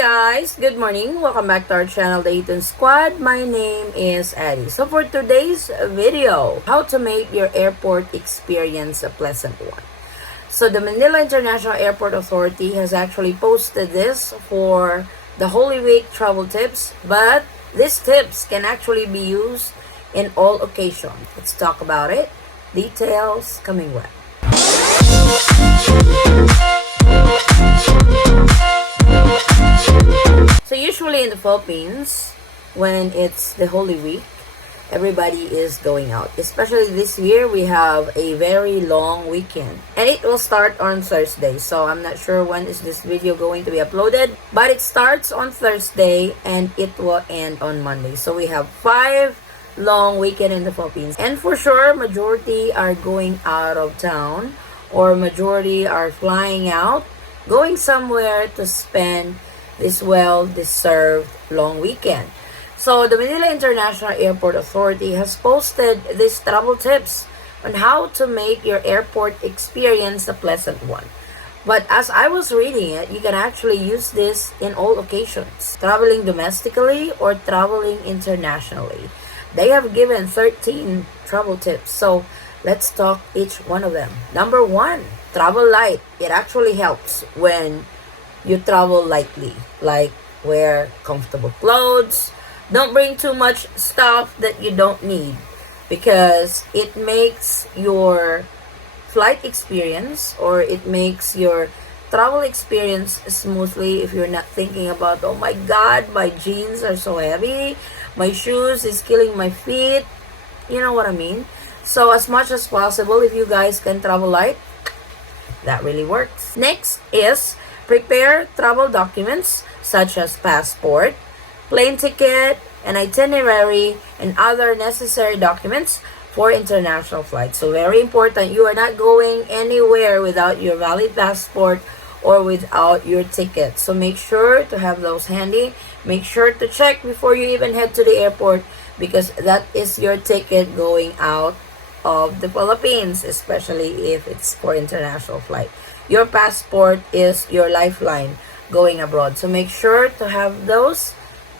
guys, good morning. Welcome back to our channel, the Eaton Squad. My name is Addie. So for today's video, how to make your airport experience a pleasant one. So the Manila International Airport Authority has actually posted this for the Holy Week travel tips, but these tips can actually be used in all occasions. Let's talk about it. Details coming up. So usually in the Philippines, when it's the Holy Week, everybody is going out. Especially this year, we have a very long weekend. And it will start on Thursday. So I'm not sure when is this video going to be uploaded. But it starts on Thursday and it will end on Monday. So we have 5 long weekend in the Philippines. And for sure, majority are going out of town. Or majority are flying out, going somewhere to spend this well-deserved long weekend. So the Manila International Airport Authority has posted these travel tips on how to make your airport experience a pleasant one. But as I was reading it, you can actually use this in all occasions, traveling domestically or traveling internationally. They have given 13 travel tips. So let's talk each one of them. Number 1, travel light. It actually helps when you travel lightly, like wear comfortable clothes. Don't bring too much stuff that you don't need because it makes your flight experience or it makes your travel experience smoothly if you're not thinking about, oh my god, my jeans are so heavy, my shoes is killing my feet. You know what I mean? So as much as possible, if you guys can travel light, that really works. Next is prepare travel documents such as passport, plane ticket, an itinerary, and other necessary documents for international flights. So very important, you are not going anywhere without your valid passport or without your ticket. So make sure to have those handy. Make sure to check before you even head to the airport because that is your ticket going out of the Philippines, especially if it's for international flight. Your passport is your lifeline going abroad. So make sure to have those.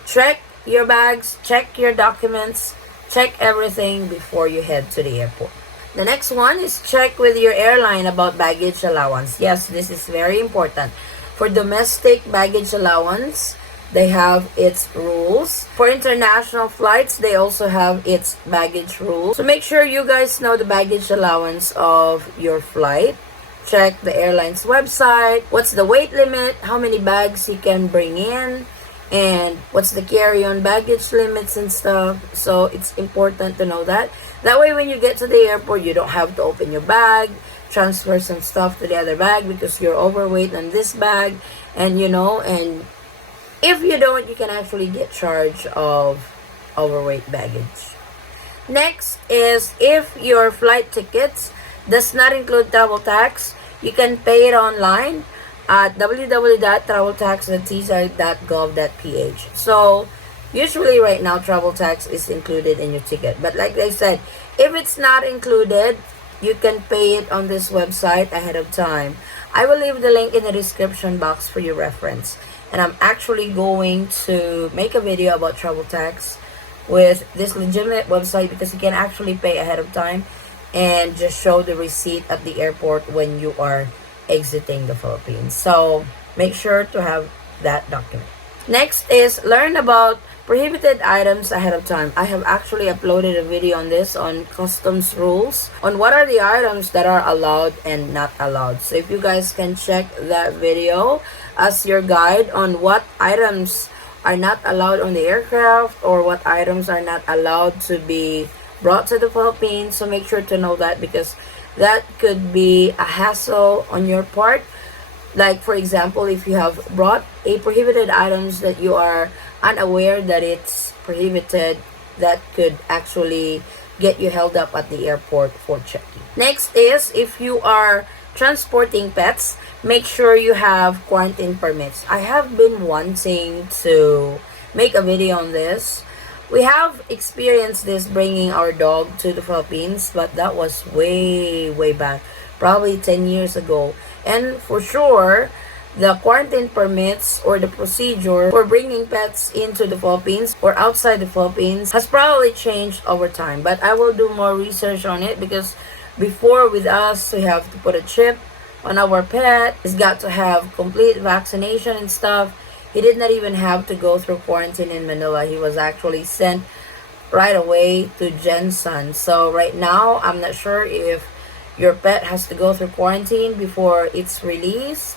Check your bags, check your documents, check everything before you head to the airport. The next one is check with your airline about baggage allowance. Yes, this is very important. For domestic baggage allowance, they have its rules. For international flights, they also have its baggage rules. So make sure you guys know the baggage allowance of your flight. Check the airline's website. What's the weight limit? How many bags you can bring in? And what's the carry-on baggage limits and stuff. So it's important to know that. That way when you get to the airport, you don't have to open your bag, transfer some stuff to the other bag because you're overweight on this bag. And and if you don't, you can actually get charged of overweight baggage. Next is if your flight tickets does not include travel tax, you can pay it online at www.traveltax.tieza.gov.ph. So usually right now travel tax is included in your ticket. But like I said, if it's not included, you can pay it on this website ahead of time. I will leave the link in the description box for your reference. And I'm actually going to make a video about travel tax with this legitimate website because you can actually pay ahead of time and just show the receipt at the airport when you are exiting the Philippines. So make sure to have that document. Next is learn about prohibited items ahead of time. I have actually uploaded a video on this, on customs rules, on what are the items that are allowed and not allowed. So if you guys can check that video as your guide on what items are not allowed on the aircraft or what items are not allowed to be brought to the Philippines. So make sure to know that because that could be a hassle on your part. Like for example, if you have brought a prohibited items that you are unaware that it's prohibited, that could actually get you held up at the airport for checking. Next is if you are transporting pets, make sure you have quarantine permits. I have been wanting to make a video on this. We have experienced this bringing our dog to the Philippines, but that was way back, probably 10 years ago. And for sure, the quarantine permits or the procedure for bringing pets into the Philippines or outside the Philippines has probably changed over time. But I will do more research on it, because before, with us, we have to put a chip on our pet. He's got to have complete vaccination and stuff. He did not even have to go through quarantine in Manila. He was actually sent right away to Jensen. So right now, I'm not sure if your pet has to go through quarantine before it's released,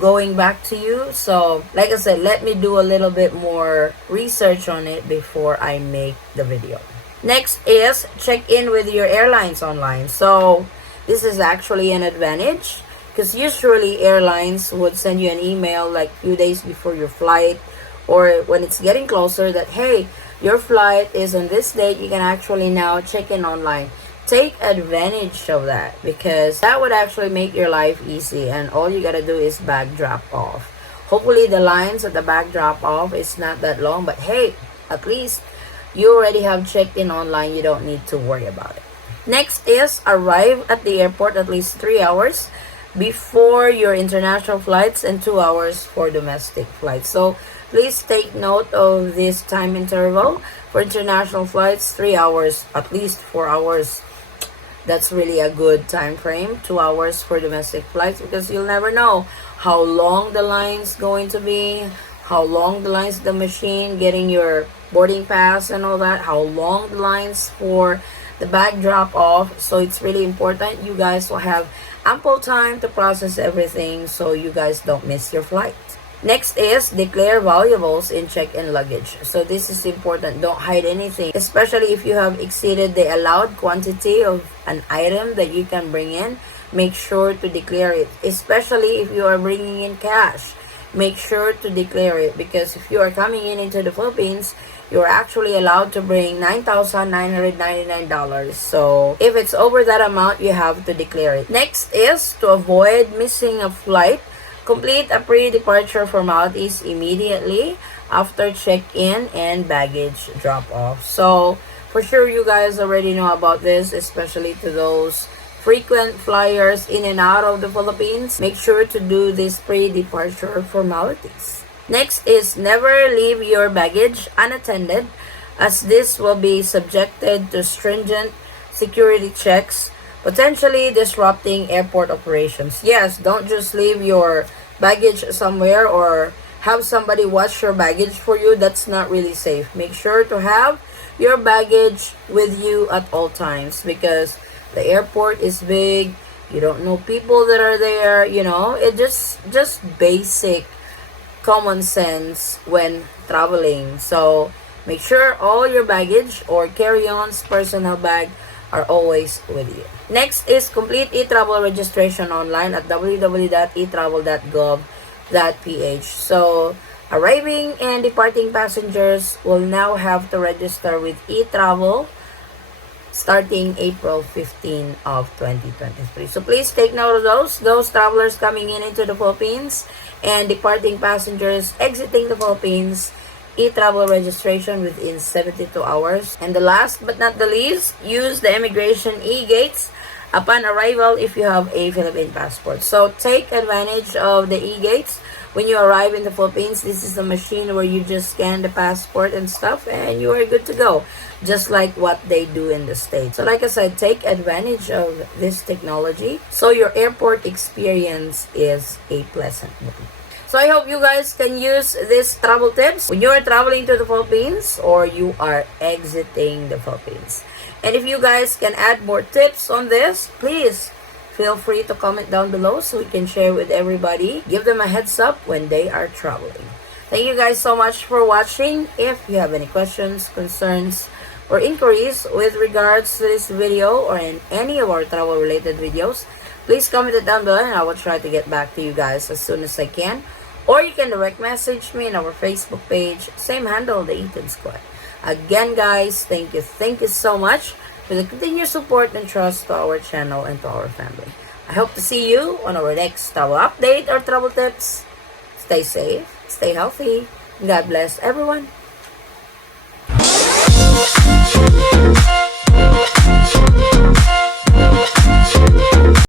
going back to you. So like I said, let me do a little bit more research on it before I make the video. Next is check in with your airlines online. So this is actually an advantage, because usually airlines would send you an email like a few days before your flight, or when it's getting closer, that hey, your flight is on this date. You can actually now check in online. Take advantage of that, because that would actually make your life easy, and all you gotta do is bag drop off. Hopefully the lines at the bag drop off is not that long, but hey, at least you already have checked in online. You don't need to worry about it. Next is arrive at the airport at least 3 hours before your international flights and 2 hours for domestic flights. So please take note of this time interval. For international flights, 3 hours, at least 4 hours. That's really a good time frame. 2 hours for domestic flights, because you'll never know how long the line's going to be, how long the lines the machine getting your boarding pass and all that, how long the lines for the bag drop off. So it's really important you guys will have ample time to process everything, so you guys don't miss your flight. Next is declare valuables in check-in luggage. So this is important. Don't hide anything, especially if you have exceeded the allowed quantity of an item that you can bring in. Make sure to declare it, especially if you are bringing in cash. Make sure to declare it, because if you are coming in into the Philippines, you're actually allowed to bring $9,999. So if it's over that amount, you have to declare it. Next is to avoid missing a flight. Complete a pre-departure formalities immediately after check-in and baggage drop-off. So for sure you guys already know about this, especially to those frequent flyers in and out of the Philippines. Make sure to do this pre-departure formalities. Next is never leave your baggage unattended, as this will be subjected to stringent security checks, potentially disrupting airport operations. Yes, don't just leave your baggage somewhere or have somebody watch your baggage for you. That's not really safe. Make sure to have your baggage with you at all times, because the airport is big. You don't know people that are there. You know, it just basic common sense when traveling. So make sure all your baggage or carry-ons, personal bag are always with you. Next is complete eTravel registration online at www.etravel.gov.ph. So arriving and departing passengers will now have to register with eTravel starting April 15 of 2023. So please take note of those travelers coming in into the Philippines and departing passengers exiting the Philippines. eTravel registration within 72 hours. And the last but not the least, use the immigration e-gates upon arrival if you have a Philippine passport. So take advantage of the e-gates when you arrive in the Philippines. This is a machine where you just scan the passport and stuff and you are good to go, just like what they do in the States. So like I said, take advantage of this technology so your airport experience is a pleasant one. So I hope you guys can use these travel tips when you are traveling to the Philippines or you are exiting the Philippines. And if you guys can add more tips on this, please feel free to comment down below so we can share with everybody. Give them a heads up when they are traveling. Thank you guys so much for watching. If you have any questions, concerns, or inquiries with regards to this video or in any of our travel related videos, please comment it down below and I will try to get back to you guys as soon as I can. Or you can direct message me in our Facebook page, same handle, the Eaton Squad. Again guys, thank you so much for the continued support and trust to our channel and to our family. I hope to see you on our next travel update or travel tips. Stay safe, stay healthy, God bless everyone.